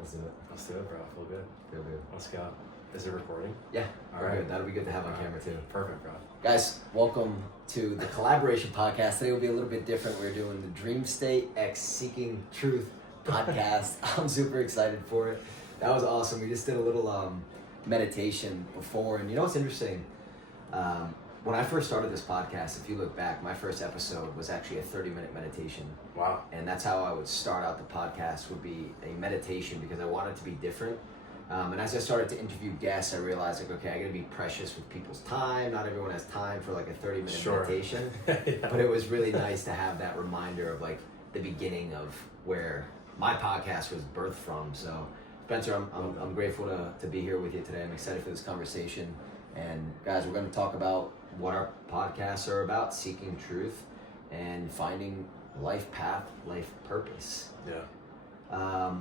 Let's do it, bro. I feel good. Feel good. Let's go. Is it recording? Yeah. All right. Good. That'll be good to have on camera too. Perfect, bro. Guys, welcome to the collaboration podcast. Today will be a little bit different. We're doing the Dream State X Seeking Truth podcast. I'm super excited for it. That was awesome. We just did a little meditation before, and you know what's interesting? When I first started this podcast, if you look back, my first episode was actually a 30-minute meditation. Wow. And that's how I would start out the podcast, would be a meditation, because I wanted it to be different. And as I started to interview guests, I realized, like, okay, I gotta be precious with people's time. Not everyone has time for like a 30-minute meditation. Yeah. But it was really nice to have that reminder of like the beginning of where my podcast was birthed from. So Spencer, I'm grateful to be here with you today. I'm excited for this conversation. And guys, we're gonna talk about what our podcasts are about: seeking truth and finding life path, life purpose. Yeah.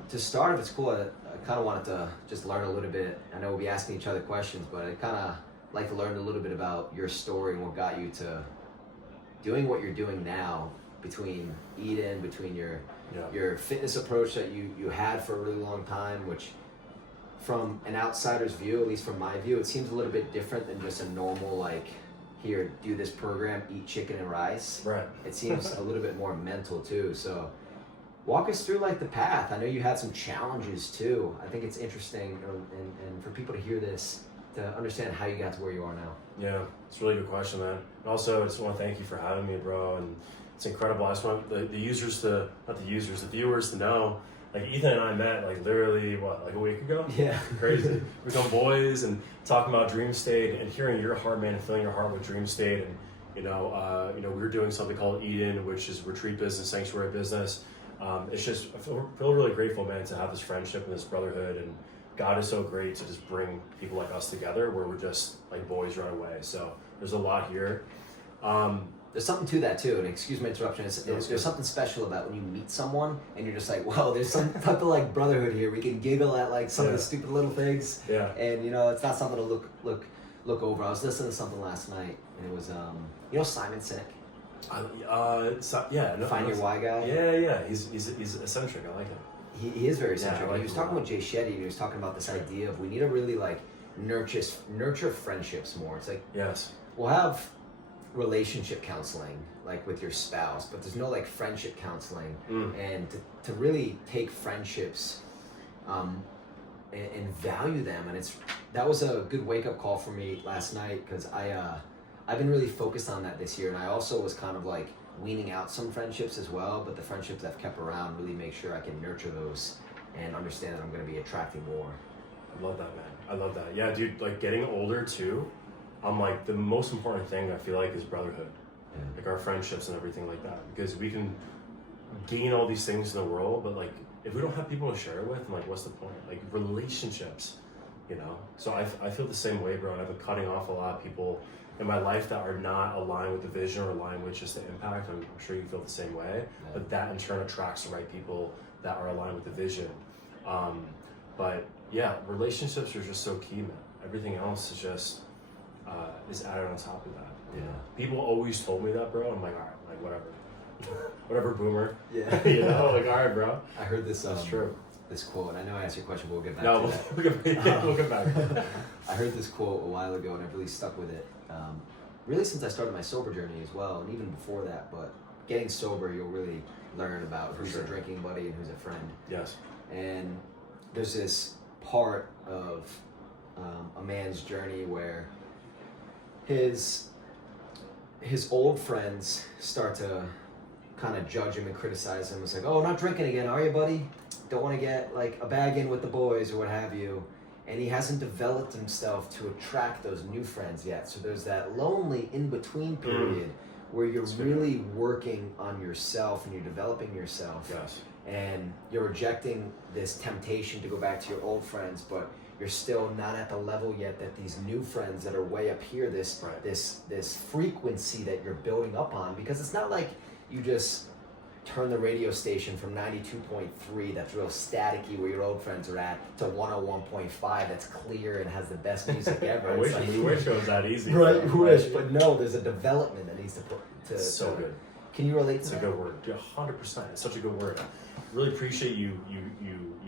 To start, if it's cool, I kind of wanted to just learn a little bit. I know we'll be asking each other questions, but I kind of like to learn a little bit about your story and what got you to doing what you're doing now, between Eden, between your fitness approach that you had for a really long time, which from an outsider's view, at least from my view, it seems a little bit different than just a normal, like, here, do this program, eat chicken and rice. Right. It seems a little bit more mental too. So walk us through like the path. I know you had some challenges too. I think it's interesting and for people to hear this, to understand how you got to where you are now. Yeah, it's a really good question, man. And also, I just want to thank you for having me, bro. And it's incredible. I just want the viewers to know, like, Ethan and I met like literally like a week ago. Yeah. Crazy. We become boys and talking about Dream State and hearing your heart, man, and filling your heart with Dream State. And we were doing something called Eden, which is retreat business, sanctuary business. It's just, I feel really grateful, man, to have this friendship and this brotherhood. And God is so great to just bring people like us together where we're just like boys right away. So there's a lot here. There's something to that too, and excuse my interruption, there's something special about when you meet someone and you're just like, well, there's some type of like brotherhood here. We can giggle at like some of the stupid little things. Yeah. And it's not something to look over. I was listening to something last night, and it was Simon Sinek. Find Your Why guy. Yeah. He's eccentric. I like him. He is very eccentric. Yeah, like he was talking with Jay Shetty, and he was talking about this idea of we need to really like nurture friendships more. It's like, yes, we'll have relationship counseling like with your spouse, but there's no like friendship counseling. And to really take friendships and value them, and that was a good wake-up call for me last night, because I've been really focused on that this year, and I also was kind of like weaning out some friendships as well, but the friendships I've kept around really make sure I can nurture those and understand that I'm going to be attracting more. I love that, man. I love that. Yeah, dude, like getting older too, I'm like, the most important thing I feel like is brotherhood. Yeah. Like our friendships and everything like that, because we can gain all these things in the world, but like if we don't have people to share with, I'm like, what's the point? Like relationships, so I feel the same way, bro. And I've been cutting off a lot of people in my life that are not aligned with the vision or aligned with just the impact. I'm sure you feel the same way. Yeah. But that in turn attracts the right people that are aligned with the vision. But yeah, relationships are just so key, man. Everything else is just is added on top of that. Yeah. People always told me that, bro. I'm like, all right, like whatever. Whatever, boomer. Yeah. Like, all right, bro. I heard this. That's true. This quote, and I know I asked you a question, but we'll get back to that. We'll get back. I heard this quote a while ago, and I've really stuck with it. Really since I started my sober journey as well, and even before that, but getting sober, you'll really learn about who's a drinking buddy and who's a friend. Yes. And there's this part of a man's journey where his old friends start to kind of judge him and criticize him. It's like, oh, not drinking again, are you, buddy? Don't want to get like a bag in with the boys or what have you. And he hasn't developed himself to attract those new friends yet. So there's that lonely in-between period where you're really working on yourself and you're developing yourself. Yes. And you're rejecting this temptation to go back to your old friends, but you're still not at the level yet that these new friends that are way up here, this frequency that you're building up on, because it's not like you just turn the radio station from 92.3 that's real staticky where your old friends are at to 101.5 that's clear and has the best music ever. I wish it was that easy. Right, wish, but no, there's a development that needs to put to so good. Can you relate It's to a that? good word. Yeah, 100%. It's such a good word. Really appreciate you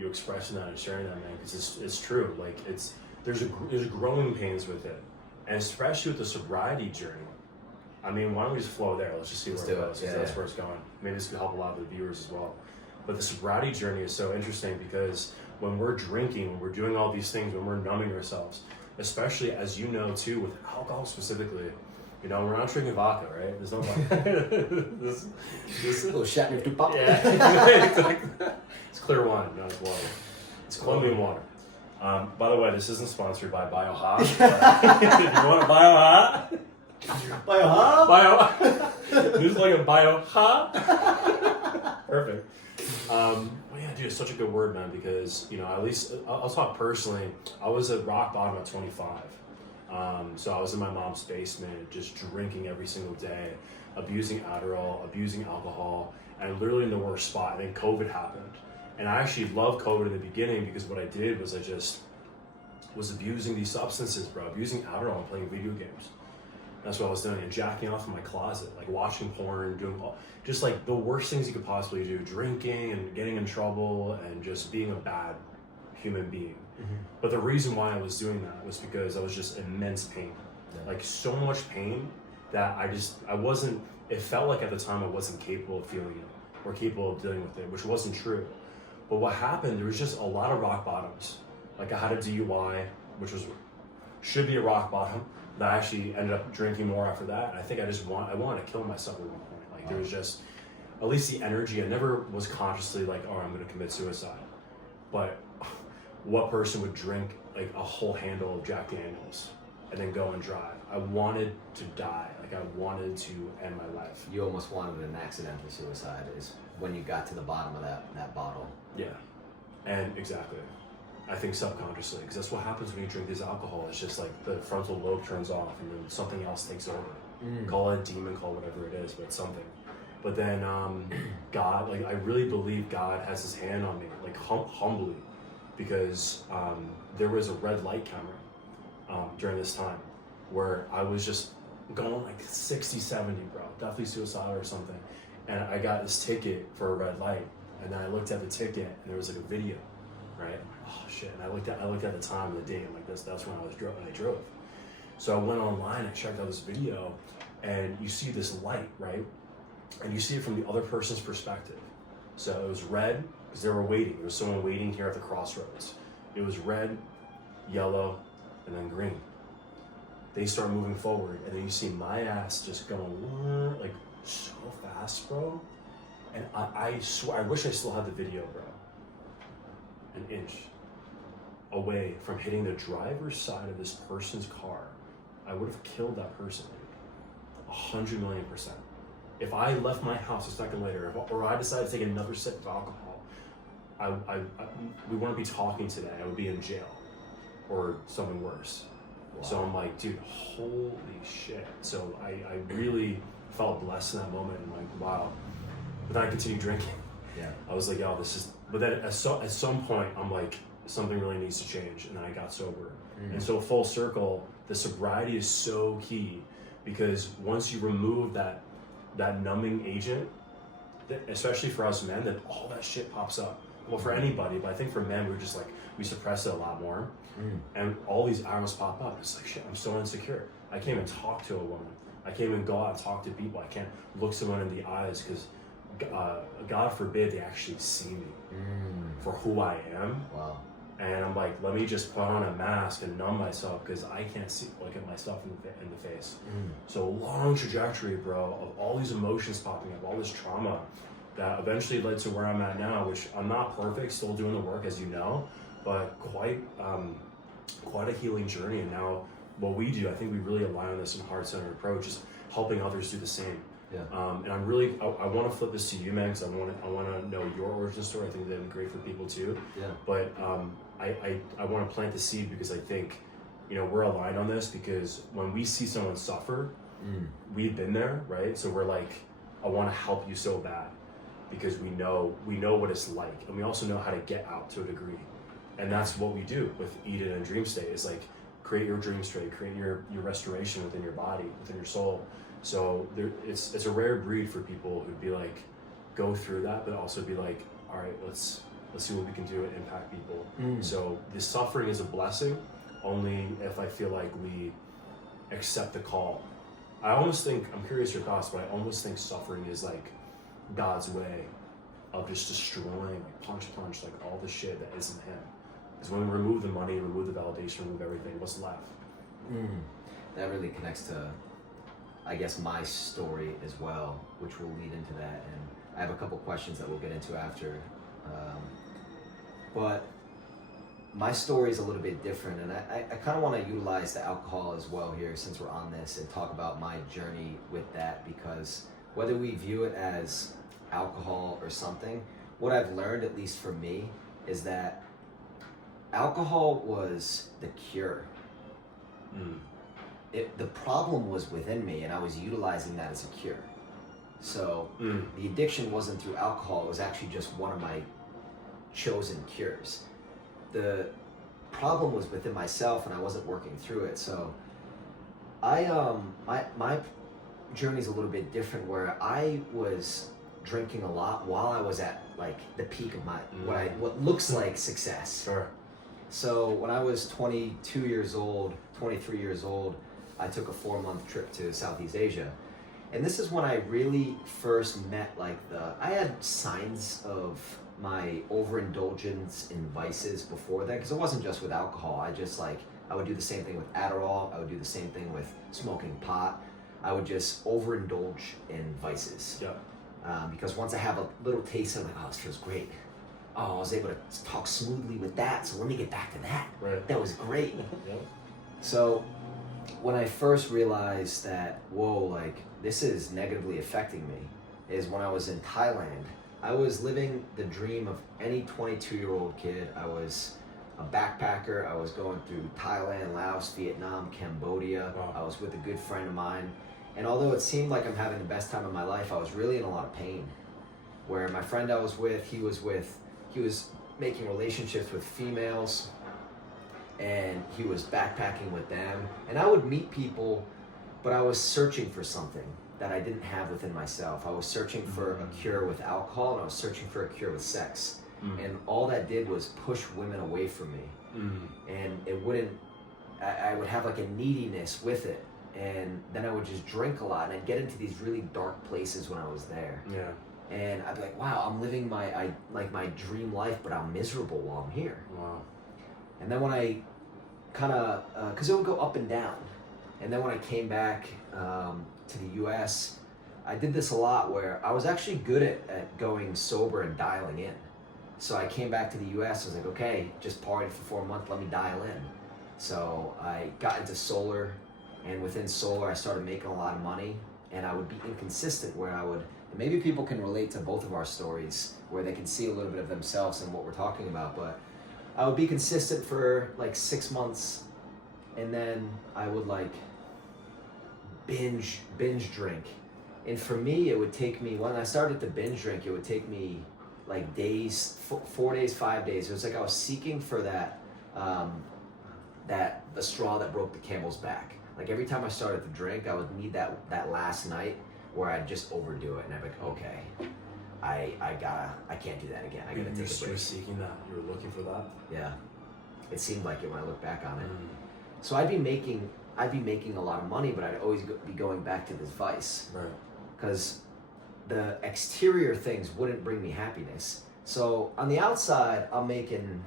expressing that and sharing that, man, because it's true. Like there's growing pains with it, and especially with the sobriety journey. I mean, why don't we just flow there? Let's just see where it goes. Yeah, That's where it's going. Maybe this could help a lot of the viewers as well. But the sobriety journey is so interesting because when we're drinking, when we're doing all these things, when we're numbing ourselves, especially as you know too, with alcohol specifically, you know, we're not drinking vodka, right? There's no vodka. this A little shot in your tupac. yeah, exactly. It's clear wine, not it's water. It's Colombian water. By the way, this isn't sponsored by BioHa. If you want a BioHa, this is like a BioHa. Perfect. Well, yeah, dude, it's such a good word, man, because, you know, at least I'll talk personally. I was at rock bottom at 25. So I was in my mom's basement, just drinking every single day, abusing Adderall, abusing alcohol, and literally in the worst spot. And then COVID happened. And I actually loved COVID in the beginning because what I did was I just was abusing these substances, bro, abusing Adderall and playing video games. That's what I was doing, and jacking off in my closet, like watching porn, doing just like the worst things you could possibly do, drinking and getting in trouble and just being a bad human being. Mm-hmm. But the reason why I was doing that was because I was just immense pain, like so much pain that I wasn't, it felt like at the time I wasn't capable of feeling it or capable of dealing with it, which wasn't true. But what happened, there was just a lot of rock bottoms. Like I had a DUI, which should be a rock bottom. That I actually ended up drinking more after that. And I think I wanted to kill myself at one point. Like there was just, at least the energy, I never was consciously like, oh, I'm gonna commit suicide. But what person would drink like a whole handle of Jack Daniels and then go and drive? I wanted to die. Like I wanted to end my life. You almost wanted an accidental suicide is when you got to the bottom of that bottle. Yeah, and exactly. I think subconsciously, because that's what happens when you drink this alcohol. It's just like the frontal lobe turns off and then something else takes over. Call it a demon, call it whatever it is, but it's something. But then God, like I really believe God has his hand on me, like humbly, because there was a red light camera during this time where I was just going like 60, 70, bro, definitely suicidal or something. And I got this ticket for a red light. And then I looked at the ticket and there was like a video, right? Oh shit! And I looked at the time and the date. I'm like, that's when I drove. So I went online. I checked out this video, and you see this light, right? And you see it from the other person's perspective. So it was red because they were waiting. There was someone waiting here at the crossroads. It was red, yellow, and then green. They start moving forward, and then you see my ass just going like so fast, bro. And I swear, I wish I still had the video, bro. An inch away from hitting the driver's side of this person's car, I would have killed that person, 100,000,000%. If I left my house a second later, or I decided to take another sip of alcohol, we wouldn't be talking today. I would be in jail, or something worse. Wow. So I'm like, dude, holy shit. So I really felt blessed in that moment, and like, wow. But then I continued drinking. Yeah. I was like, yo, this is. But then at some point, I'm like, something really needs to change, and then I got sober. And so full circle, the sobriety is so key, because once you remove that numbing agent, especially for us men, that all that shit pops up. Well, for anybody, but I think for men, we suppress it a lot more, and all these arrows pop up. It's like, shit, I'm so insecure. I can't even talk to a woman. I can't even go out and talk to people. I can't look someone in the eyes because God forbid they actually see me for who I am. Wow. And I'm like, let me just put on a mask and numb myself because I can't look at myself in the face. So long trajectory, bro, of all these emotions popping up, all this trauma that eventually led to where I'm at now, which I'm not perfect, still doing the work, as you know, but quite a healing journey. And now what we do, I think we really align on this in heart-centered approach, is helping others do the same. Yeah. And I'm really, I want to flip this to you, man, because I want to know your origin story. I think that'd be great for people too. Yeah. But I want to plant the seed because I think, we're aligned on this, because when we see someone suffer, we've been there, right? So we're like, I want to help you so bad because we know what it's like, and we also know how to get out to a degree. And that's what we do with Eden and Dream State, is like create your dream state, create your restoration within your body, within your soul. So it's a rare breed for people who'd be like, go through that, but also be like, all right, let's see what we can do and impact people. So the suffering is a blessing only if I feel like we accept the call. I almost think, I'm curious your thoughts, but I almost think suffering is like God's way of just destroying, like punch, like all the shit that isn't him. Because when we remove the money, remove the validation, remove everything, what's left? That really connects to, I guess, my story as well, which will lead into that. And I have a couple questions that we'll get into after. But my story is a little bit different, and I kind of want to utilize the alcohol as well here since we're on this and talk about my journey with that, because whether we view it as alcohol or something, what I've learned, at least for me, is that alcohol was the cure. The problem was within me, and I was utilizing that as a cure. So the addiction wasn't through alcohol, it was actually just one of my chosen cures. The problem was within myself, and I wasn't working through it. So my journey's a little bit different, where I was drinking a lot while I was at like the peak of my what looks like success. Sure. So when I was 22 years old, 23 years old, I took a 4-month trip to Southeast Asia. And this is when I really first met I had signs of my overindulgence in vices before that, because it wasn't just with alcohol. I would do the same thing with Adderall. I would do the same thing with smoking pot. I would just overindulge in vices. Yeah. Because once I have a little taste, I'm like, oh, this feels great. Oh, I was able to talk smoothly with that, so let me get back to that. Right. That was great. Yeah. So when I first realized that, whoa, this is negatively affecting me, is when I was in Thailand. I was living the dream of any 22-year-old kid. I was a backpacker. I was going through Thailand, Laos, Vietnam, Cambodia. Wow. I was with a good friend of mine. And although it seemed like I'm having the best time of my life, I was really in a lot of pain. Where my friend I was with, he was making relationships with females, and he was backpacking with them. And I would meet people, but I was searching for something that I didn't have within myself. I was searching for a cure with alcohol, and I was searching for a cure with sex. And all that did was push women away from me. And I would have like a neediness with it. And then I would just drink a lot, and I'd get into these really dark places when I was there. Yeah. And I'd be like, wow, I'm living my dream life, but I'm miserable while I'm here. Wow. And then when I kind of, because it would go up and down. And then when I came back to the US, I did this a lot, where I was actually good at going sober and dialing in. So I came back to the US, I was like, okay, just partied for 4 months, let me dial in. So I got into solar, and within solar I started making a lot of money, and I would be inconsistent, where I would, and maybe people can relate to both of our stories, where they can see a little bit of themselves in what we're talking about, but I would be consistent for like 6 months, and then I would binge drink. And for me, it would take me, when I started to binge drink, it would take me like days, 4 days, 5 days. It was like I was seeking for that, the straw that broke the camel's back. Like every time I started to drink, I would need that last night where I'd just overdo it, and I'd be like, okay, I can't do that again. I gotta take a break. You were seeking that. You were looking for that. Yeah, it seemed like it when I look back on it. So I'd be making a lot of money, but I'd always be going back to this vice. Right. Because the exterior things wouldn't bring me happiness. So on the outside, I'm making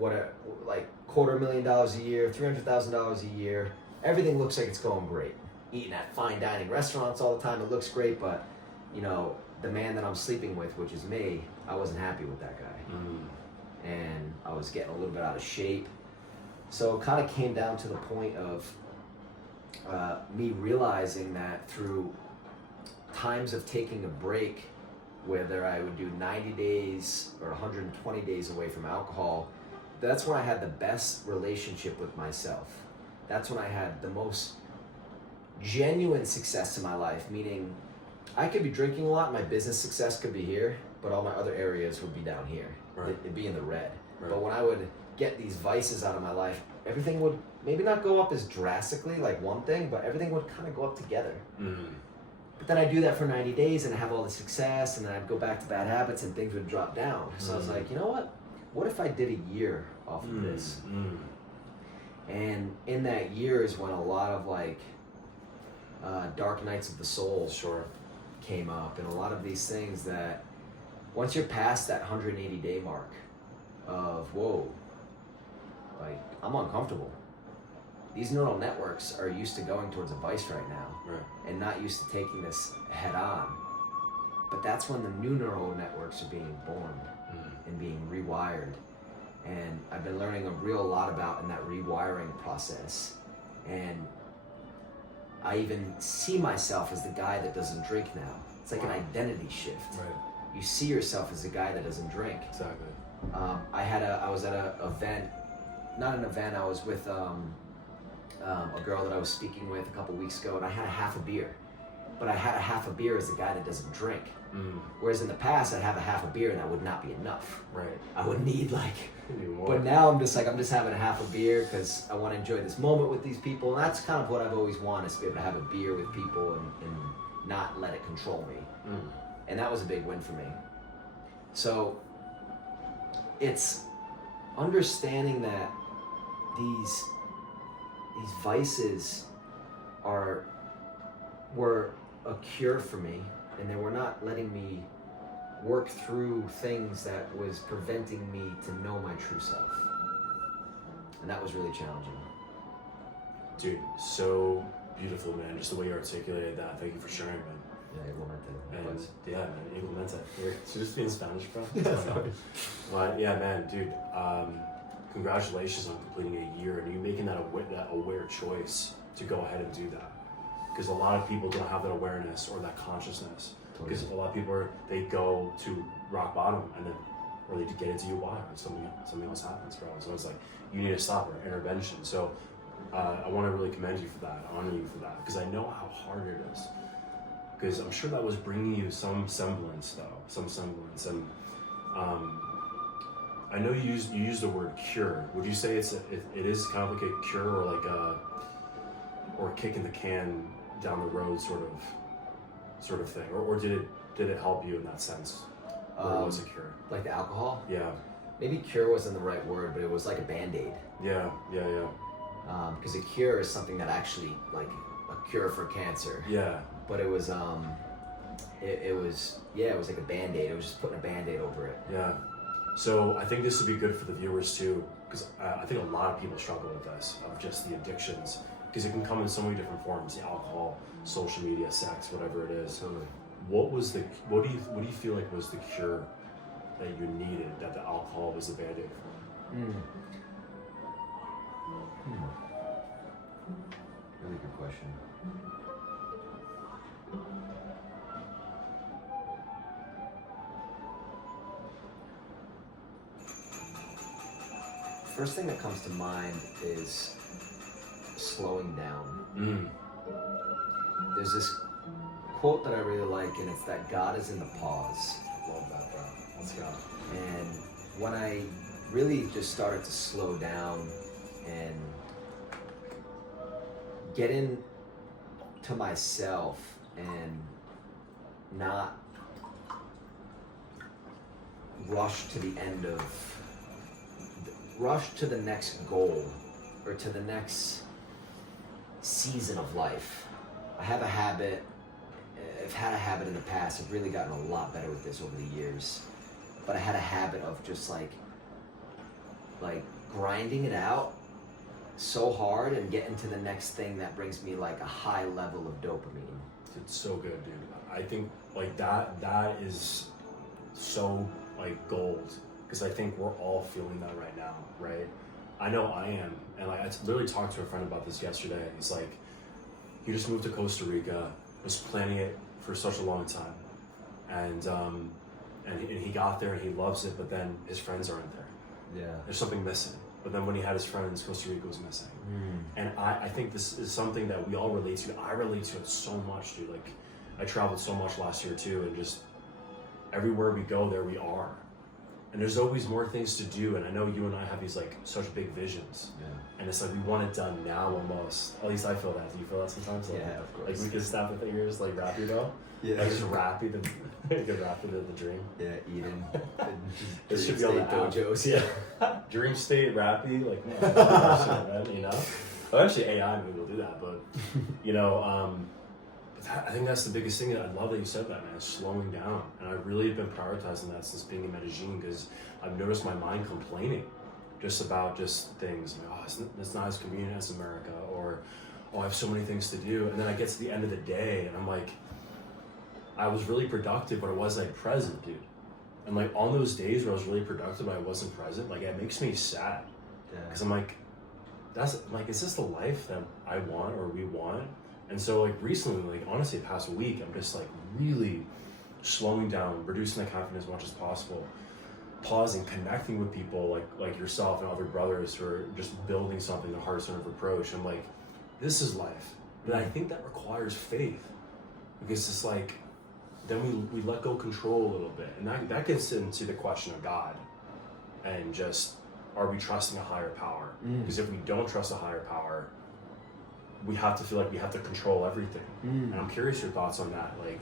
$250,000 a year, $300,000 a year. Everything looks like it's going great. Eating at fine dining restaurants all the time, it looks great, but the man that I'm sleeping with, which is me, I wasn't happy with that guy. And I was getting a little bit out of shape. So it kind of came down to the point of me realizing that through times of taking a break, whether I would do 90 days or 120 days away from alcohol, that's when I had the best relationship with myself. That's when I had the most genuine success in my life, meaning I could be drinking a lot, my business success could be here, but all my other areas would be down here. Right. It'd be in the red. Right. But when I would get these vices out of my life, everything would maybe not go up as drastically like one thing, but everything would kind of go up together. But then I'd do that for 90 days and have all the success, and then I'd go back to bad habits and things would drop down. So I was like, you know what? What if I did a year off of this? And in that year is when a lot of like dark nights of the soul came up, and a lot of these things that once you're past that 180 day mark of whoa, like I'm uncomfortable. These neural networks are used to going towards a vice right now, and not used to taking this head on. But that's when the new neural networks are being born and being rewired. And I've been learning a real lot about in that rewiring process. And I even see myself as the guy that doesn't drink now. It's like an identity shift. You see yourself as the guy that doesn't drink. Exactly. I was at an event, not an event, I was with a girl that I was speaking with a couple weeks ago, and I had a half a beer. But I had a half a beer as the guy that doesn't drink. Whereas in the past, I'd have a half a beer and that would not be enough. I would need like, but now I'm just having a half a beer because I want to enjoy this moment with these people. And that's kind of what I've always wanted, is to be able to have a beer with people and not let it control me. And that was a big win for me. So it's understanding that these vices were a cure for me, and they were not letting me work through things that was preventing me to know my true self. And that was really challenging. Dude, so beautiful, man. Just the way you articulated that. Thank you for sharing, man. Yeah, igualmente. And yeah, man, igualmente. Should just be in Spanish, bro? But yeah, man, dude, congratulations on completing a year and you making that aware choice to go ahead and do that. Because a lot of people don't have that awareness or that consciousness. Because a lot of people they go to rock bottom and then, or they get into UI and something else happens, bro. So it's like you need to stop or intervention. So I want to really commend you for that, honor you for that, because I know how hard it is. Because I'm sure that was bringing you some semblance, and I know you use the word cure. Would you say it is kind of like a cure or like or kicking the can down the road sort of thing, or did it help you in that sense? Or was it cure? Like the alcohol? Yeah. Maybe cure wasn't the right word, but it was like a Band-Aid. Yeah. Because a cure is something that actually, like a cure for cancer. Yeah. But it was it was like a Band-Aid. It was just putting a Band-Aid over it. Yeah. So I think this would be good for the viewers too, because I think a lot of people struggle with this, of just the addictions, because it can come in so many different forms: the alcohol, social media, sex, whatever it is. Totally. What do you feel like was the cure that you needed, that the alcohol was the Band-Aid for? Really good question. First thing that comes to mind is slowing down. There's this quote that I really like, and it's that God is in the pause. Love that, bro. Let's go. And when I really just started to slow down and get into myself and not rush to the next goal or to the next season of life. I have a habit, I've had a habit in the past, I've really gotten a lot better with this over the years, but I had a habit of just like grinding it out so hard and getting to the next thing that brings me like a high level of dopamine. It's so good, dude. I think like that is so like gold, because I think we're all feeling that right now, right? I know I am, and like I literally talked to a friend about this yesterday. He's like, he just moved to Costa Rica, was planning it for such a long time, and he got there and he loves it, but then his friends aren't there. Yeah, there's something missing. But then when he had his friends, Costa Rica was missing. And I think this is something that we all relate to. I relate to it so much, dude. Like, I traveled so much last year too, and just everywhere we go, there we are. and there's always more things to do. And I know you and I have these like such big visions, and it's like we want it done now almost. At least I feel that. Do you feel that sometimes? Like, Yeah, of course. Like we can snap the fingers like Rappy though. Yeah. Like just Rappy the Rappy the dream. Yeah, Eden. It should be on the dojos. Yeah. Dream state Rappy, like man, you know. Eventually AI maybe will do that, but you know, I think that's the biggest thing. I love that you said that, man. Slowing down, and I really have been prioritizing that since being in Medellin, because I've noticed my mind complaining just about just things. Like, oh, it's not as convenient as America, or oh, I have so many things to do. And then I get to the end of the day, and I'm like, I was really productive, but I wasn't like present, dude. And like on those days where I was really productive, but I wasn't present. Like it makes me sad, because I'm like, is this the life that I want or we want? And so like recently, like honestly, the past week, I'm just like really slowing down, reducing the caffeine as much as possible, pausing, connecting with people like yourself and other brothers who are just building something, the heart center of approach. I'm like, this is life. And I think that requires faith, because it's like, then we let go control a little bit. And that gets into the question of God, and just, are we trusting a higher power? Because if we don't trust a higher power, we have to feel like we have to control everything. And I'm curious your thoughts on that. Like,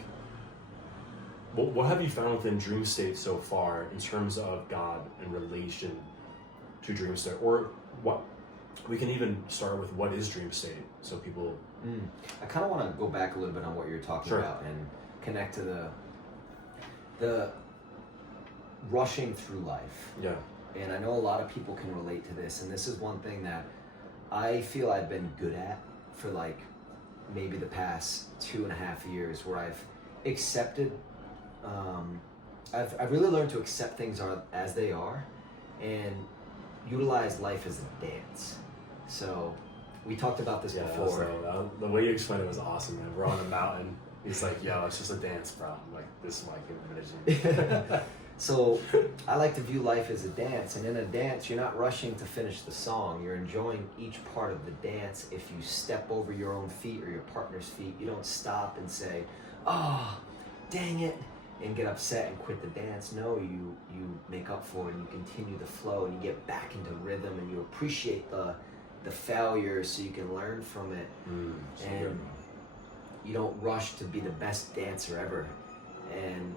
what have you found within dream state so far in terms of God in relation to dream state? Or what, we can even start with what is dream state, so people... I kind of want to go back a little bit on what you're talking about and connect to the rushing through life. Yeah. And I know a lot of people can relate to this, and this is one thing that I feel I've been good at for like maybe the past 2.5 years, where I've accepted, I've really learned to accept things as they are, and utilize life as a dance. So we talked about this before. The way you explained it was awesome, man. We're on a mountain. He's like, yo, it's just a dance, bro. I'm like, this is my human vision. So I like to view life as a dance, and in a dance, you're not rushing to finish the song. You're enjoying each part of the dance. If you step over your own feet or your partner's feet, you don't stop and say, oh, dang it, and get upset and quit the dance. No, you make up for it, and you continue the flow, and you get back into rhythm, and you appreciate the failures so you can learn from it. And you don't rush to be the best dancer ever. And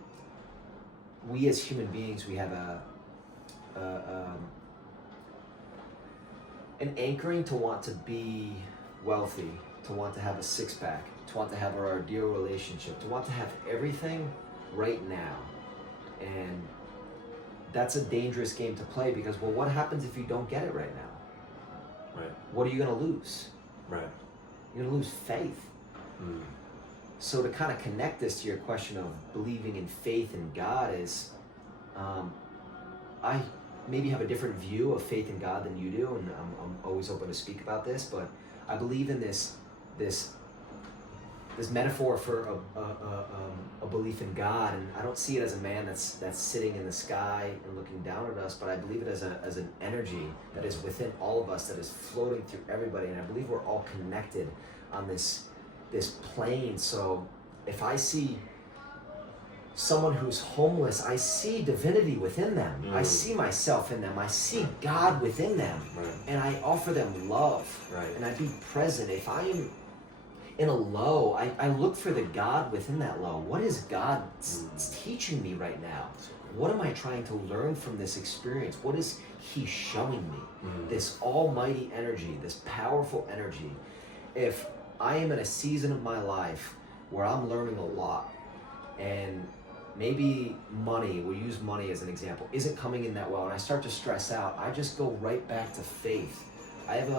we as human beings, we have an anchoring to want to be wealthy, to want to have a six-pack, to want to have our ideal relationship, to want to have everything right now. And that's a dangerous game to play, because, well, what happens if you don't get it right now? Right. What are you going to lose? Right. You're going to lose faith. So to kind of connect this to your question of believing in faith in God is, I maybe have a different view of faith in God than you do, and I'm always open to speak about this, but I believe in this metaphor for a belief in God, and I don't see it as a man that's sitting in the sky and looking down at us, but I believe it as an energy that is within all of us, that is floating through everybody, and I believe we're all connected on this plane. So if I see someone who's homeless, I see divinity within them. I see myself in them. I see God within them. And I offer them love. And I be present. If I am in a low, I look for the God within that low. What is God teaching me right now? What am I trying to learn from this experience? What is He showing me? This almighty energy, this powerful energy. If I am in a season of my life where I'm learning a lot, and maybe money, we'll use money as an example, isn't coming in that well, and I start to stress out, I just go right back to faith. I have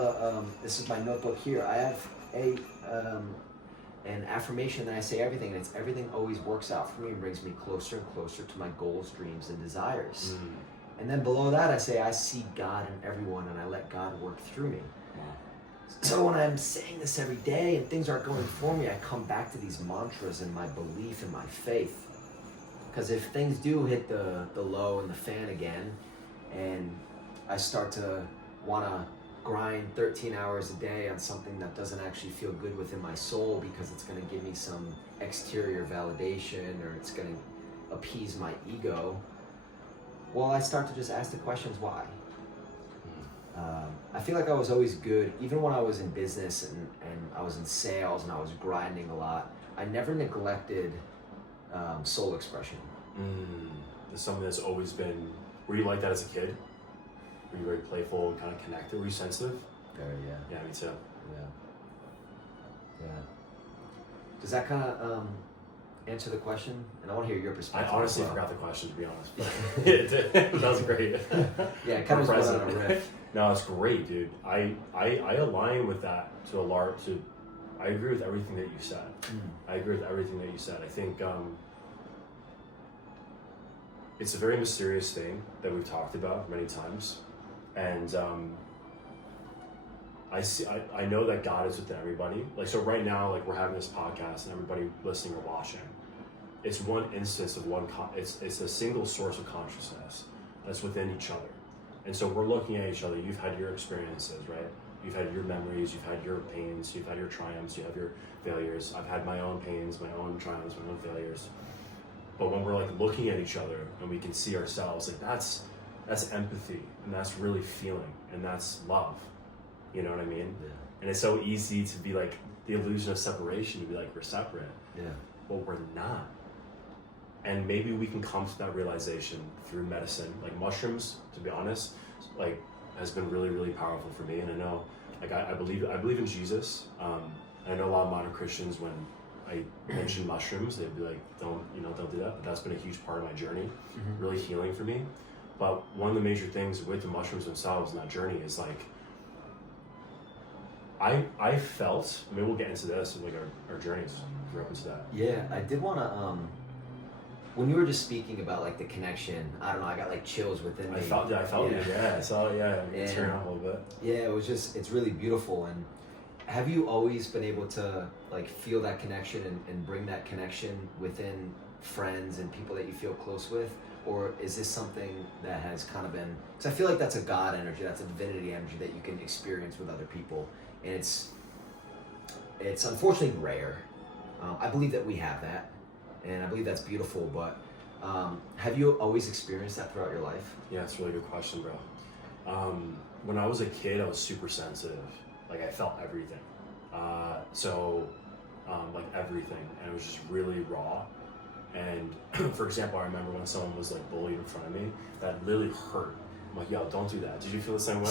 this is my notebook here. I have an affirmation that I say everything, and it's everything always works out for me and brings me closer and closer to my goals, dreams, and desires. And then below that, I say I see God in everyone, and I let God work through me. So when I'm saying this every day and things aren't going for me, I come back to these mantras and my belief and my faith. Because if things do hit the low and the fan again, and I start to want to grind 13 hours a day on something that doesn't actually feel good within my soul, because it's going to give me some exterior validation, or it's going to appease my ego, Well, I start to just ask the questions why. I feel like I was always good, even when I was in business and I was in sales and I was grinding a lot. I never neglected soul expression. It's something that's always been. Were you like that as a kid? Were you very playful and kind of connected? Were you sensitive? Very, yeah. Yeah, me too. Yeah. Does that kind of answer the question? And I want to hear your perspective. I honestly as well. forgot the question, to be honest. But it did. That was great. Yeah, it kind of went on a riff. No, it's great, dude. I align with that to a large. I agree with everything that you said. I agree with everything that you said. I think it's a very mysterious thing that we've talked about many times, and I know that God is within everybody. Like, so right now, like, we're having this podcast and everybody listening or watching, it's one instance of it's a single source of consciousness that's within each other. And so we're looking at each other. You've had your experiences, right? You've had your memories, you've had your pains, you've had your triumphs, you have your failures. I've had my own pains, my own triumphs, my own failures. But when we're like looking at each other and we can see ourselves, like that's empathy, and that's really feeling, and that's love. You know what I mean? Yeah. And it's so easy to be like the illusion of separation, to be like we're separate. Yeah. But we're not. And maybe we can come to that realization through medicine. Like mushrooms, to be honest, like has been really, really powerful for me. And I know, like I believe in Jesus. I know a lot of modern Christians, when I mention mushrooms, they'd be like, don't do that. But that's been a huge part of my journey, really healing for me. But one of the major things with the mushrooms themselves in that journey is like, I felt, maybe we'll get into this, like our journeys, if you're open to that. Yeah, I did want to, when you were just speaking about like the connection, I don't know, I got like chills within me. I felt it, yeah, I saw it, yeah, turn on a little bit. Yeah, it was just, it's really beautiful. And have you always been able to like feel that connection and bring that connection within friends and people that you feel close with? Or is this something that has kind of been, because I feel like that's a God energy, that's a divinity energy that you can experience with other people. And it's unfortunately rare. I believe that we have that, and I believe that's beautiful, but have you always experienced that throughout your life? Yeah, it's a really good question, bro. When I was a kid, I was super sensitive. Like, I felt everything. Like everything, and it was just really raw. And for example, I remember when someone was like bullied in front of me, that literally hurt. I'm like, yo, don't do that. Did you feel the same way?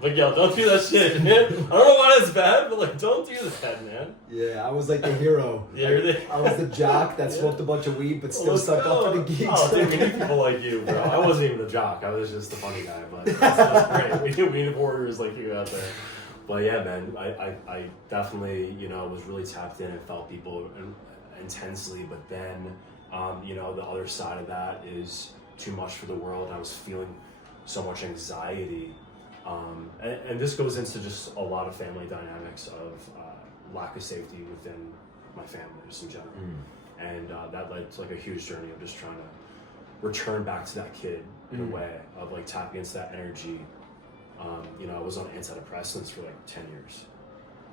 like, yo, don't do that shit, man. I don't know why that's bad, but like, don't do that, man. Yeah, I was like the hero. Yeah, I was the jock that smoked a bunch of weed, but still stuck up for the geeks. Oh, dude, we need people like you, bro. I wasn't even the jock. I was just the funny guy, but that's great. We need warriors like you out there. But yeah, man, I definitely, was really tapped in and felt people intensely. But then, the other side of that is too much for the world. I was feeling so much anxiety. And this goes into just a lot of family dynamics of lack of safety within my family, just in general. And that led to like a huge journey of just trying to return back to that kid in a way of like tapping into that energy. I was on antidepressants for like 10 years.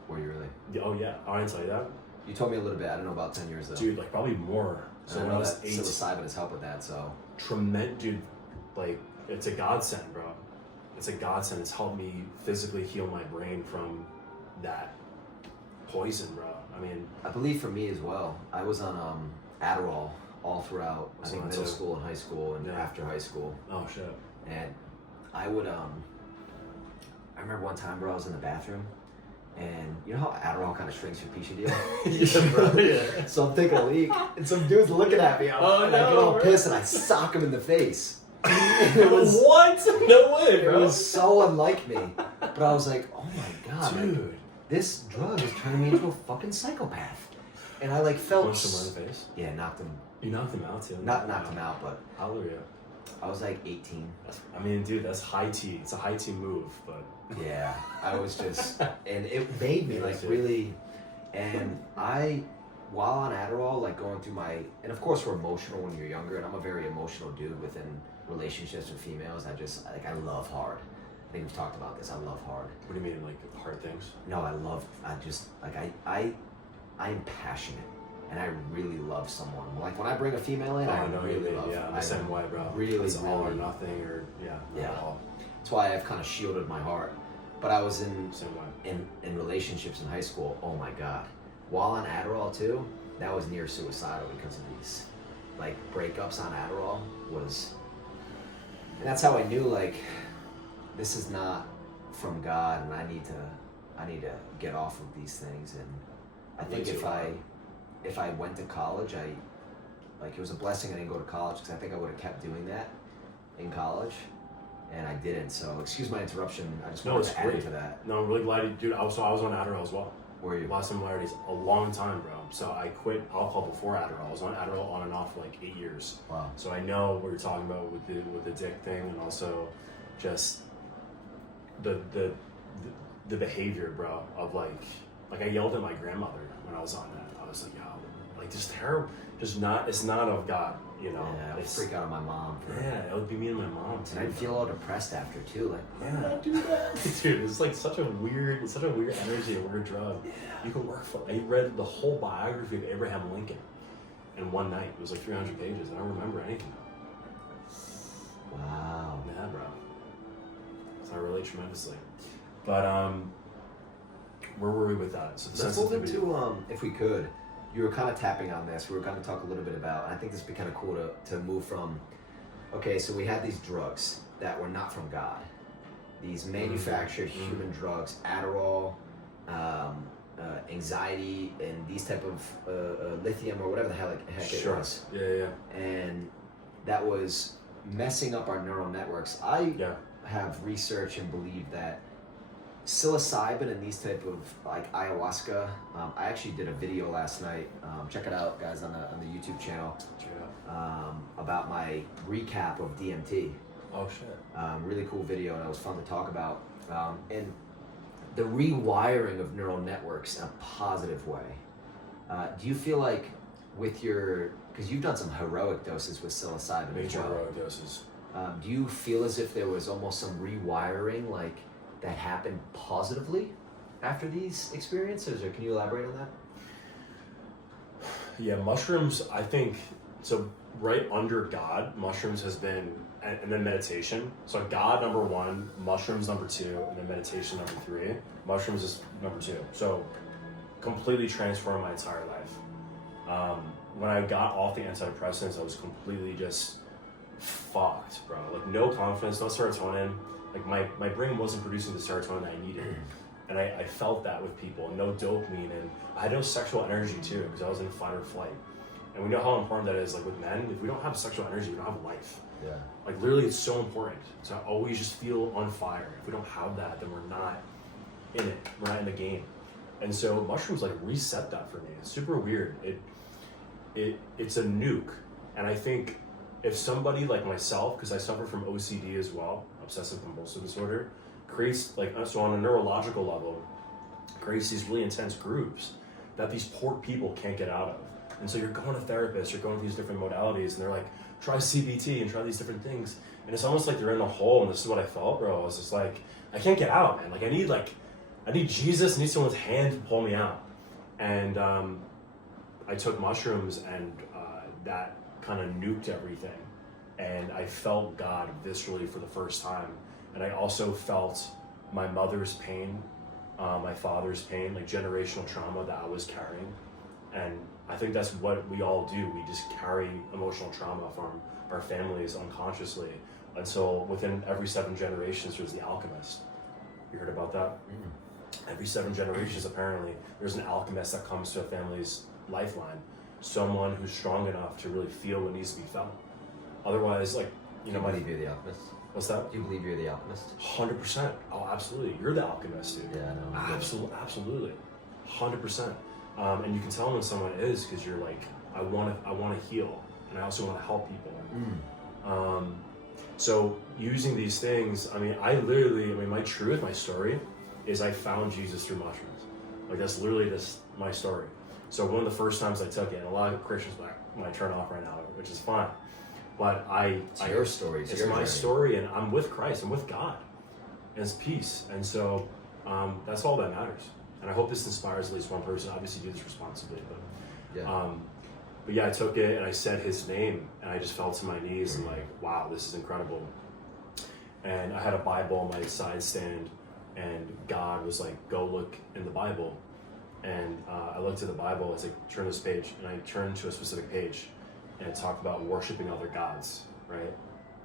Were you really? Oh yeah, I didn't tell you that. You told me a little bit. I don't know about 10 years though. Dude, like probably more. So when I was 8, psilocybin has helped with that. So tremendous, dude. Like it's a godsend, bro. It's a godsend. It's helped me physically heal my brain from that poison, bro. I mean, I believe for me as well. I was on Adderall all throughout. I think middle school and high school and after high school. Oh shit. And I would I remember one time, bro, I was in the bathroom, and you know how Adderall kind of shrinks your pee deal? Yeah, bro. Yeah. So I'm taking a leak, and some dude's looking at me, and I get all pissed, and I sock him in the face. It was, what? No way, bro. It was so unlike me. But I was like, oh my god, dude, like, this drug is turning me into a fucking psychopath. And I like felt. Punched him in the face? Yeah, knocked him. You knocked him out too? Not knocked him out, but. Hallelujah. I was like 18. Dude, that's high tea. It's a high tea move, but. Yeah, I was just, and it made me like really, and while on Adderall, like going through and of course we're emotional when you're younger, and I'm a very emotional dude within relationships with females. I love hard. I think we've talked about this. I love hard. What do you mean, like hard things? No, I'm passionate. and I really love someone. Like when I bring a female in, Oh, I know really love. Yeah, I'm the same way, bro. Really, it's all or really- nothing, or not Yeah. at all. That's why I've kind of shielded my heart. But I was in Same way. in relationships in high school. Oh my God, while on Adderall too, that was near suicidal because of these like breakups on Adderall was. And that's how I knew like this is not from God, and I need to get off of these things. And I think if I went to college, it was a blessing I didn't go to college, because I think I would have kept doing that in college, and I didn't. So excuse my interruption. I just wanted to add into that. No, I'm really glad you, dude. I was on Adderall as well. Were you? A lot of similarities. A long time, bro. So I quit alcohol before Adderall. I was on Adderall on and off for like 8 years. Wow. So I know what you're talking about with the dick thing, and also just the behavior, bro. Of like I yelled at my grandmother when I was on that. I was like, yo, like just terrible. Just not. It's not of God, you know. Yeah, I would freak out on my mom. Yeah, it would be me and my mom too. And I'd feel all depressed after too. Like, why Yeah. did I do that? Dude, it's like such a weird energy, a weird drug. Yeah. You can work for. I read the whole biography of Abraham Lincoln in one night. It was like 300 pages, and I don't remember anything. Wow. Yeah, bro. So I relate tremendously. But where were we with that? So the Let's move sensitivity. into if we could. You were kind of tapping on this. We were going to talk a little bit about, and I think this would be kind of cool to move from. Okay, so we had these drugs that were not from God. These manufactured human drugs, Adderall, anxiety, and these type of lithium or whatever the heck it was. Yeah. And that was messing up our neural networks. I have researched and believe that psilocybin and these type of like ayahuasca. I actually did a video last night. Check it out, guys, on the YouTube channel. Check it out. About my recap of DMT. Oh shit. Really cool video, and it was fun to talk about. And the rewiring of neural networks in a positive way. Do you feel like with your, because you've done some heroic doses with psilocybin as Major well. heroic doses. Do you feel as if there was almost some rewiring like that happened positively after these experiences, or can you elaborate on that? Yeah, mushrooms, I think, so right under God, mushrooms has been, and then meditation. So God, number 1, mushrooms, number 2, and then meditation, number 3. Mushrooms is number 2. So completely transformed my entire life. When I got off the antidepressants, I was completely just fucked, bro. Like no confidence, no serotonin. Like my brain wasn't producing the serotonin that I needed. And I felt that with people, no dopamine, and I had no sexual energy too, because I was in fight or flight. And we know how important that is. Like with men, if we don't have sexual energy, we don't have life. Yeah. Like literally, it's so important to always just feel on fire. If we don't have that, then we're not in it. We're not in the game. And so mushrooms like reset that for me. It's super weird. It's a nuke. And I think if somebody like myself, because I suffer from OCD as well, obsessive compulsive disorder, creates like, so on a neurological level, creates these really intense groups that these poor people can't get out of. And so you're going to therapists, you're going to these different modalities, and they're like, try CBT and try these different things. And it's almost like they're in a hole, and this is what I felt, bro. I was just like, I can't get out, man. Like I need Jesus, I need someone's hand to pull me out. And I took mushrooms, and that kind of nuked everything. And I felt God viscerally for the first time. And I also felt my mother's pain, my father's pain, like generational trauma that I was carrying. And I think that's what we all do. We just carry emotional trauma from our families unconsciously until within every 7 generations there's the alchemist. You heard about that? Every 7 generations, apparently, there's an alchemist that comes to a family's lifeline. Someone who's strong enough to really feel what needs to be felt. Otherwise, like, you know, Do you believe you're the alchemist? What's that? Do you believe you're the alchemist? 100%. Oh, absolutely. You're the alchemist, dude. Yeah, I know. Absolutely. 100%. And you can tell when someone is, because you're like, I want to heal, and I also want to help people. So using these things, my truth, my story, is I found Jesus through mushrooms. Like that's literally my story. So one of the first times I took it, and a lot of Christians might turn off right now, which is fine. But It's your story. It's my story, and I'm with Christ. I'm with God. And it's peace. And so that's all that matters. And I hope this inspires at least one person. Obviously, do this responsibly, but Yeah. But yeah, I took it and I said his name and I just fell to my knees and like, wow, this is incredible. And I had a Bible on my side stand and God was like, go look in the Bible. And I looked at the Bible, I was like, turn this page. And I turned to a specific page and it talked about worshiping other gods, right?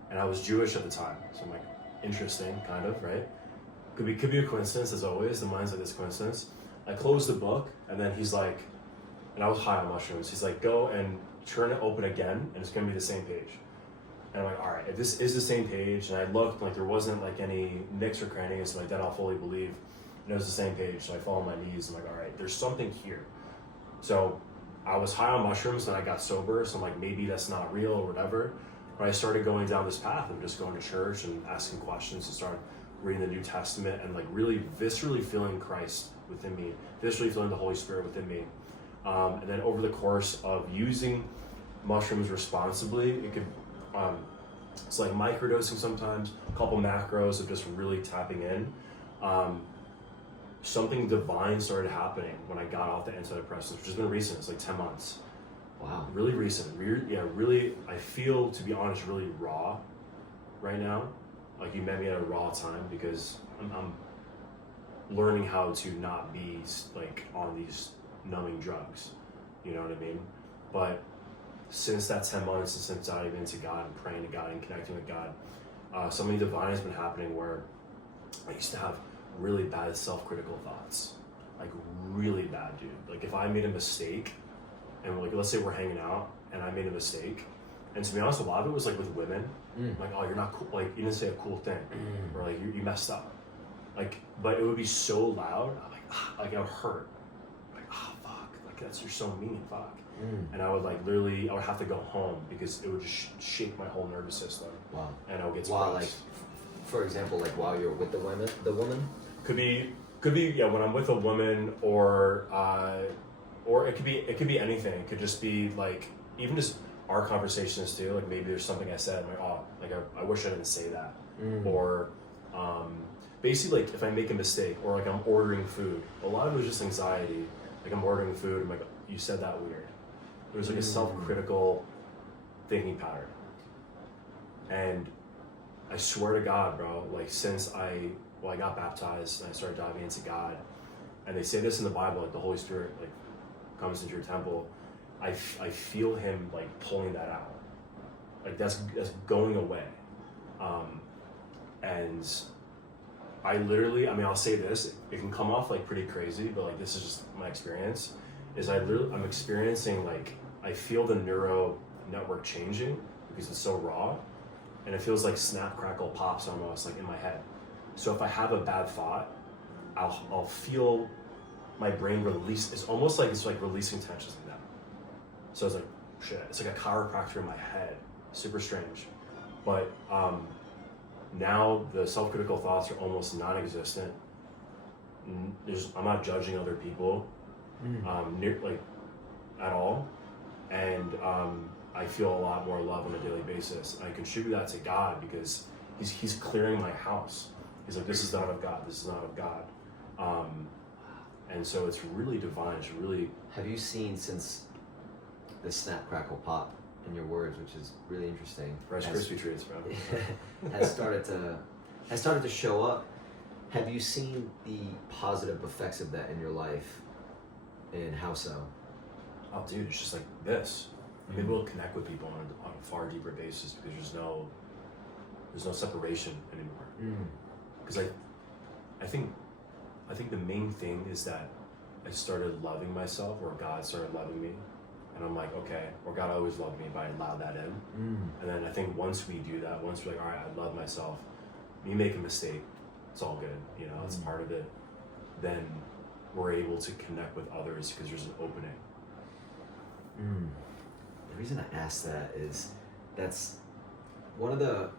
And I was Jewish at the time. So I'm like, interesting, kind of, right? Could be a coincidence, as always. The mind's like this coincidence. I closed the book and then he's like, and I was high on mushrooms. He's like, go and turn it open again, and it's gonna be the same page. And I'm like, all right, if this is the same page, and I looked, like there wasn't like any nicks or crannies, so like that I'll fully believe. And it was the same page, so I fall on my knees. I'm like, all right, there's something here. So I was high on mushrooms, and I got sober, so I'm like, maybe that's not real or whatever. But I started going down this path of just going to church and asking questions and started reading the New Testament and like really viscerally feeling Christ within me, viscerally feeling the Holy Spirit within me. And then over the course of using mushrooms responsibly, it could, it's like microdosing sometimes, a couple macros of just really tapping in. Something divine started happening when I got off the antidepressants, which has been recent. It's like 10 months. Wow. Really recent. Really, I feel, to be honest, really raw right now. Like you met me at a raw time because I'm learning how to not be like on these numbing drugs, you know what I mean? But since that 10 months and since diving into God and praying to God and connecting with God, something divine has been happening where I used to have really bad self-critical thoughts, like really bad, dude. Like if I made a mistake and like, let's say we're hanging out and I made a mistake, and to be honest, a lot of it was like with women, like, oh, you're not cool, like you didn't say a cool thing, or like you messed up. Like, but it would be so loud, like I would hurt. That's, you're so mean, fuck. And I would like literally, I would have to go home because it would just shake my whole nervous system. Wow. And I would get Wow, like, for example, like while you're with the woman? Could be, yeah, when I'm with a woman or it could be anything. It could just be like, even just our conversations too, like maybe there's something I said, I'm like, oh, like I wish I didn't say that. Or, basically like if I make a mistake or like I'm ordering food, a lot of it was just anxiety. Like I'm ordering food, I'm like, you said that weird. It was like a self-critical thinking pattern. And I swear to God, bro, like since I got baptized and I started diving into God, and they say this in the Bible, like the Holy Spirit like comes into your temple, I feel him like pulling that out. Like that's going away. And I literally, I mean, I'll say this, it can come off like pretty crazy, but like this is just my experience, is I'm experiencing like, I feel the neural network changing because it's so raw, and it feels like snap, crackle, pops almost like in my head. So if I have a bad thought, I'll feel my brain release, it's almost like it's like releasing tensions like that. So it's like, shit, it's like a chiropractor in my head, super strange. But now the self-critical thoughts are almost non-existent. I'm not judging other people, like at all, and I feel a lot more love on a daily basis. And I contribute that to God because he's clearing my house. He's like, this is not of God. This is not of God. And so it's really divine. It's really. Have you seen since the snap, crackle, pop in your words, which is really interesting. Rice Krispie treats, bro. has started to show up. Have you seen the positive effects of that in your life, and how so? Oh, dude, it's just like this. I'm able to connect with people on a far deeper basis because there's no separation anymore. Because I think the main thing is that I started loving myself, or God started loving me. And I'm like, okay, or God always loved me, but I allowed that in. And then I think once we do that, once we're like, all right, I love myself, you make a mistake, it's all good, you know, it's part of it. Then we're able to connect with others because there's an opening. The reason I ask that is that's one of the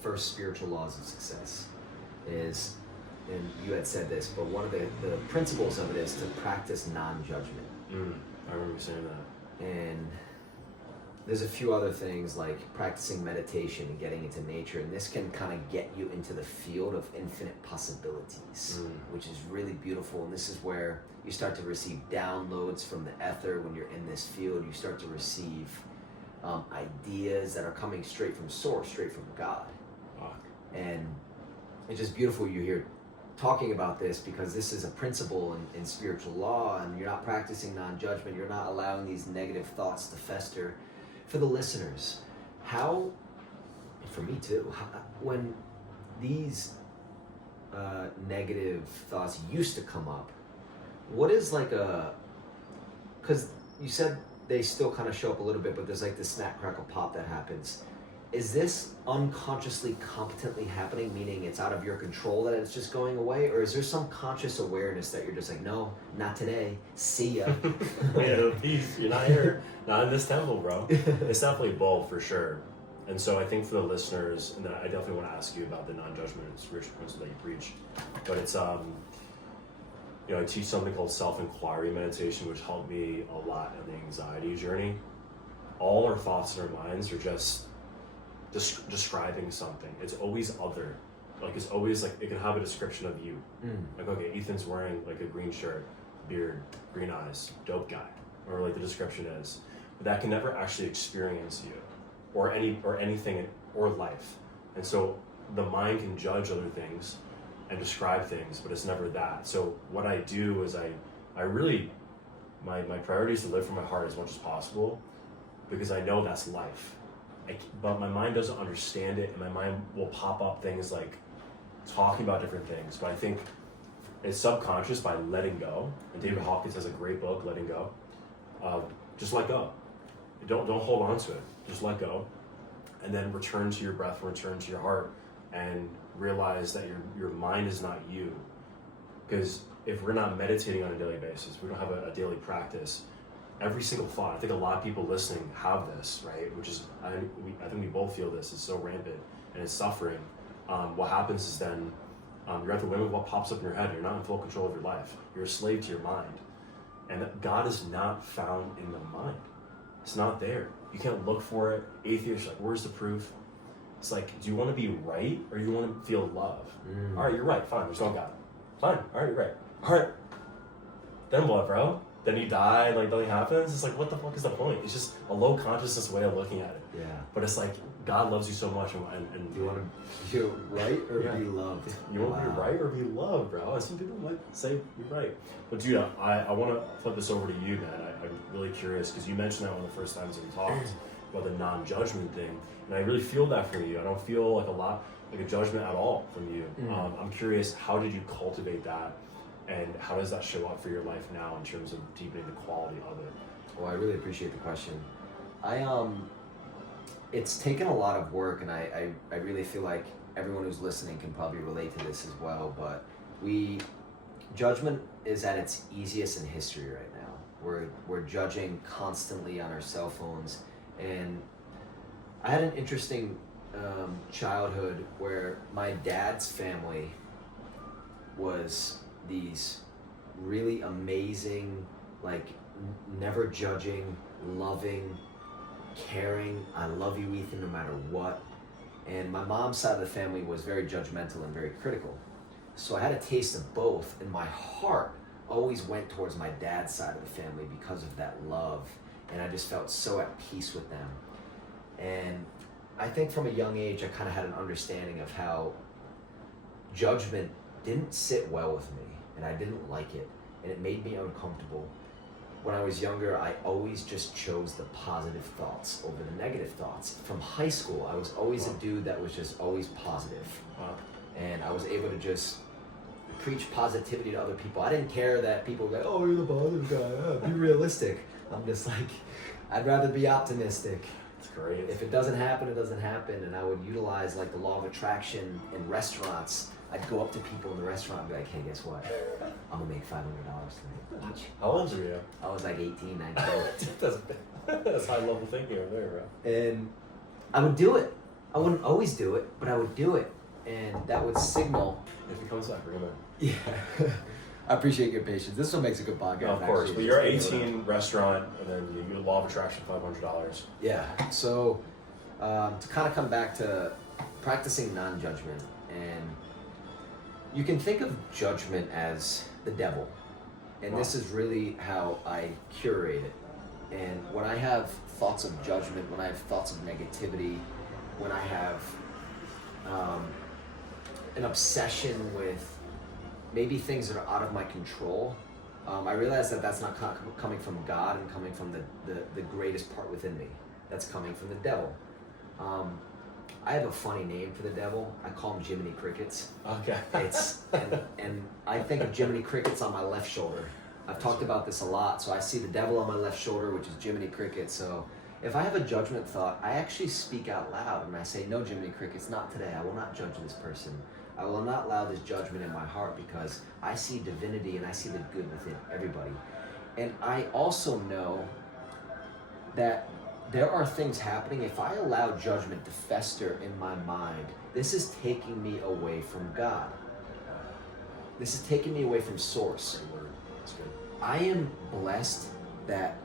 first spiritual laws of success is, and you had said this, but one of the principles of it is to practice non-judgment. I remember saying that. And there's a few other things like practicing meditation and getting into nature, and this can kind of get you into the field of infinite possibilities, which is really beautiful. And this is where you start to receive downloads from the ether. When you're in this field, you start to receive ideas that are coming straight from source, straight from God. Wow. And it's just beautiful you're here talking about this, because this is a principle in spiritual law, and you're not practicing non-judgment. You're not allowing these negative thoughts to fester. For the listeners, how, for me too, when these negative thoughts used to come up, what is like because you said they still kind of show up a little bit, but there's like this snap, crackle, pop that happens. Is this unconsciously, competently happening, meaning it's out of your control that it's just going away? Or is there some conscious awareness that you're just like, no, not today, see ya? Yeah, peace, you're not here, not in this temple, bro. It's definitely both, for sure. And so I think for the listeners, and I definitely want to ask you about the non-judgment and spiritual principle that you preach, but it's, you know, I teach something called self-inquiry meditation, which helped me a lot in the anxiety journey. All our thoughts in our minds are just describing something. It's always other. Like, it's always like, it can have a description of you. Like, okay, Ethan's wearing like a green shirt, beard, green eyes, dope guy, or like the description is. But that can never actually experience you or anything or life. And so the mind can judge other things and describe things, but it's never that. So what I do is I really, my priority is to live from my heart as much as possible, because I know that's life. But my mind doesn't understand it, and my mind will pop up things like talking about different things. But I think it's subconscious by letting go. And David Hawkins has a great book, Letting Go. Just let go. Don't hold on to it. Just let go, and then return to your breath, return to your heart, and realize that your mind is not you. Because if we're not meditating on a daily basis, we don't have a daily practice. Every single thought, I think a lot of people listening have this, right? Which is, I think we both feel this. It's so rampant and it's suffering. What happens is then you're at the whim of what pops up in your head. You're not in full control of your life. You're a slave to your mind. And God is not found in the mind. It's not there. You can't look for it. Atheists are like, where's the proof? It's like, do you want to be right, or do you want to feel love? All right, you're right. Fine, there's no God. Fine. All right, you're right. All right. Then what, bro? Then you die, and like nothing happens. It's like, what the fuck is the point? It's just a low consciousness way of looking at it. Yeah. But it's like, God loves you so much, and Do you want to be right or be loved? You want to be right or be loved, bro? And some people might say you're right. But dude, I want to flip this over to you, man. I'm really curious, because you mentioned that one of the first times that we talked about the non-judgment thing, and I really feel that from you. I don't feel like a judgment at all from you. I'm curious, how did you cultivate that, and how does that show up for your life now in terms of deepening the quality of it? Well, I really appreciate the question. It's taken a lot of work, and I really feel like everyone who's listening can probably relate to this as well, but judgment is at its easiest in history right now. We're judging constantly on our cell phones, and I had an interesting childhood where my dad's family was these really amazing, like, never judging, loving, caring, I love you, Ethan, no matter what. And my mom's side of the family was very judgmental and very critical. So I had a taste of both, and my heart always went towards my dad's side of the family because of that love, and I just felt so at peace with them. And I think from a young age, I kind of had an understanding of how judgment didn't sit well with me, and I didn't like it, and it made me uncomfortable. When I was younger, I always just chose the positive thoughts over the negative thoughts. From high school, I was always a dude that was just always positive. And I was able to just preach positivity to other people. I didn't care that people were like, oh, you're the positive guy, be realistic. I'm just like, I'd rather be optimistic. It's great. If it doesn't happen, it doesn't happen. And I would utilize like the law of attraction in restaurants. I'd go up to people in the restaurant and be like, hey, guess what? I'm gonna make $500 tonight. Watch. How old were you? I was like 18, 19. That's high level thinking over there, bro. And I would do it. I wouldn't always do it, but I would do it. And that would signal. It becomes that agreement. Yeah. I appreciate your patience. This is what makes a good podcast. Of course, actually. but you're 18, restaurant, and then you law of attraction, $500. Yeah. So to kind of come back to practicing non-judgment, and you can think of judgment as the devil, and this is really how I curate it. And when I have thoughts of judgment, when I have thoughts of negativity, when I have an obsession with maybe things that are out of my control, I realize that that's not coming from God and coming from the greatest part within me. That's coming from the devil. I have a funny name for the devil. I call him Jiminy Crickets. Okay. And I think of Jiminy Crickets on my left shoulder. I've talked about this a lot. So I see the devil on my left shoulder, which is Jiminy Cricket. So if I have a judgment thought, I actually speak out loud and I say, no, Jiminy Crickets, not today. I will not judge this person. I will not allow this judgment in my heart because I see divinity and I see the good within everybody. And I also know that there are things happening. If I allow judgment to fester in my mind, this is taking me away from God. This is taking me away from Source. That's good. I am blessed that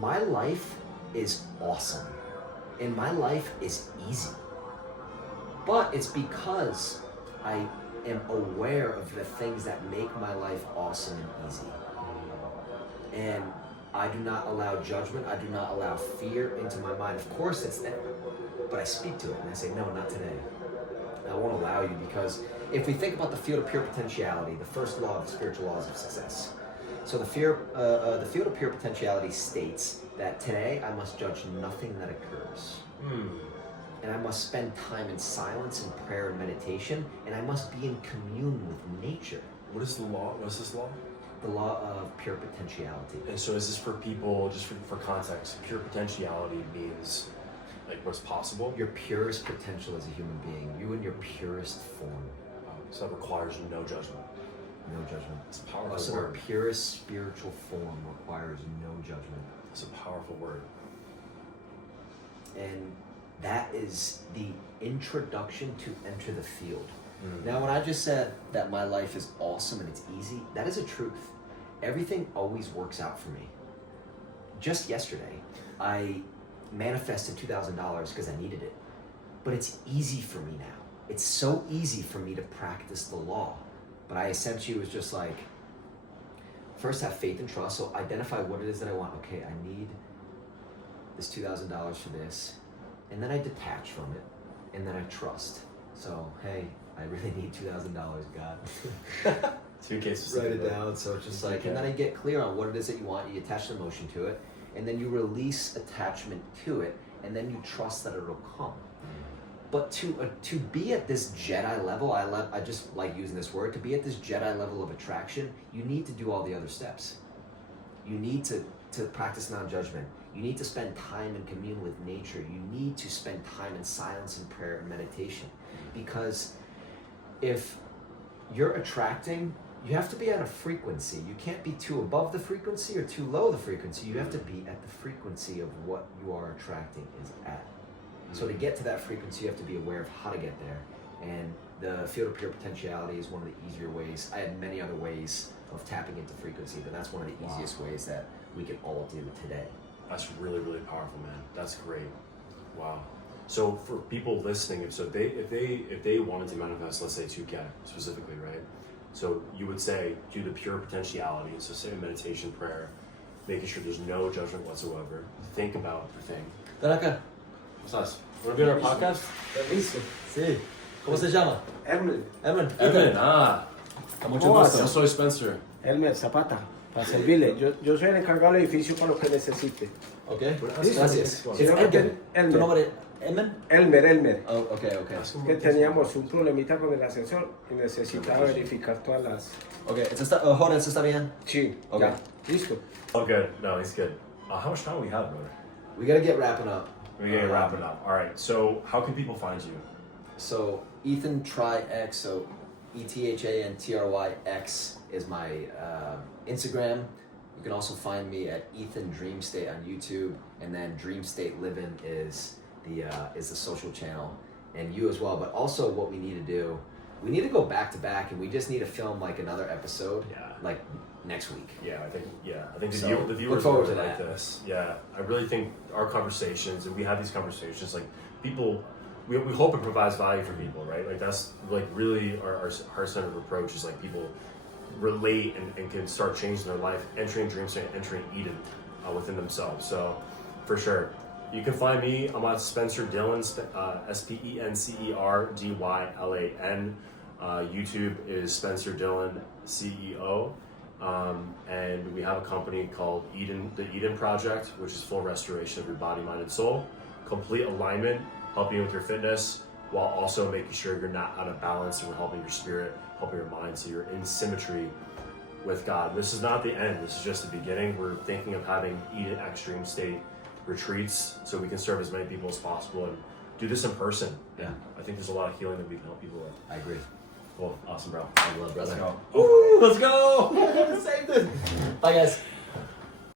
my life is awesome and my life is easy. But it's because I am aware of the things that make my life awesome and easy. And I do not allow judgment. I do not allow fear into my mind. Of course it's there, but I speak to it and I say, no, not today. I won't allow you, because if we think about the field of pure potentiality, the first law of the spiritual laws of success. So the field of pure potentiality states that today I must judge nothing that occurs. And I must spend time in silence and prayer and meditation, and I must be in commune with nature. What is the law? What is this law? The law of pure potentiality. And so is this for people, just for context, pure potentiality means like what's possible? Your purest potential as a human being, you in your purest form. So that requires no judgment. No judgment. It's a powerful Also, word. the purest spiritual form requires no judgment. It's a powerful word. And that is the introduction to enter the field. Now, when I just said that my life is awesome and it's easy, that is a truth. Everything always works out for me. Just yesterday, I manifested $2,000 because I needed it. But it's easy for me now. It's so easy for me to practice the law. But I essentially was just like, first have faith and trust. So identify what it is that I want. Okay, I need this $2,000 for this. And then I detach from it. And then I trust. So, hey, I really need $2,000, God. 2 cases. Write it down. So it's just like, and then I get clear on what it is that you want. You attach the emotion to it, and then you release attachment to it, and then you trust that it'll come. But to be at this Jedi level, I just like using this word, to be at this Jedi level of attraction, you need to do all the other steps. You need to practice non-judgment. You need to spend time in commune with nature. You need to spend time in silence and prayer and meditation. Because if you're attracting, you have to be at a frequency. You can't be too above the frequency or too low the frequency. You have to be at the frequency of what you are attracting is at. So to get to that frequency, you have to be aware of how to get there. And the field of pure potentiality is one of the easier ways. I had many other ways of tapping into frequency, but that's one of the easiest ways that we can all do today. That's really, really powerful, man. That's great. Wow. So for people listening, if they wanted to manifest, let's say 2K specifically, right? So you would say do the pure potentiality. So say meditation, prayer, making sure there's no judgment whatsoever. Think about the thing. Tanaka. Estás? ¿Want to be on our podcast? Listo. Sí. ¿Cómo se llama? Elmer. Evan. Evan, Mucho ¿Cómo gusto. yo soy Spencer. Elmer Zapata. Para servirle. Yo soy el encargado del edificio para lo que necesite. Ok. Listo. Gracias. Listo. Quiero que Edgar. Elmer. ¿Tu nombre? Evan? Elmer. Oh, ok. Que teníamos un problemita con el ascensor y necesitaba verificar todas las... Ok. Jorge, ¿se está bien? Sí, Ok. ya. Listo. Oh, good. No, he's good. How much time do we have, brother? We gotta get wrapping up. We're gonna wrap it up. All right. So how can people find you? So Ethan Try X, so ETHANTRYX is my Instagram. You can also find me at Ethan Dream State on YouTube, and then Dream State Living is the social channel, and you as well. But also, what we need to do we need to go back to back, and we just need to film like another episode, Yeah. like next week. I think So, the viewers look forward really to like that. this. Yeah, I really think our conversations, and we have these conversations, like people, we hope it provides value for people, right? Like that's like really our heart-centered approach is like people relate and can start changing their life, entering dream state, entering Eden within themselves. So for sure. You can find me. I'm on Spencer Dillon, SpencerDylan. YouTube is Spencer Dillon CEO. And we have a company called the Eden Project, which is full restoration of your body, mind, and soul. Complete alignment, helping you with your fitness, while also making sure you're not out of balance, and we're helping your spirit, helping your mind, so you're in symmetry with God. This is not the end. This is just the beginning. We're thinking of having Eden Extreme State retreats so we can serve as many people as possible and do this in person. Yeah. I think there's a lot of healing that we can help people with. I agree. Cool. Awesome, bro. I love, brother. Let's go. Woo, let's go. Save this. Bye, guys.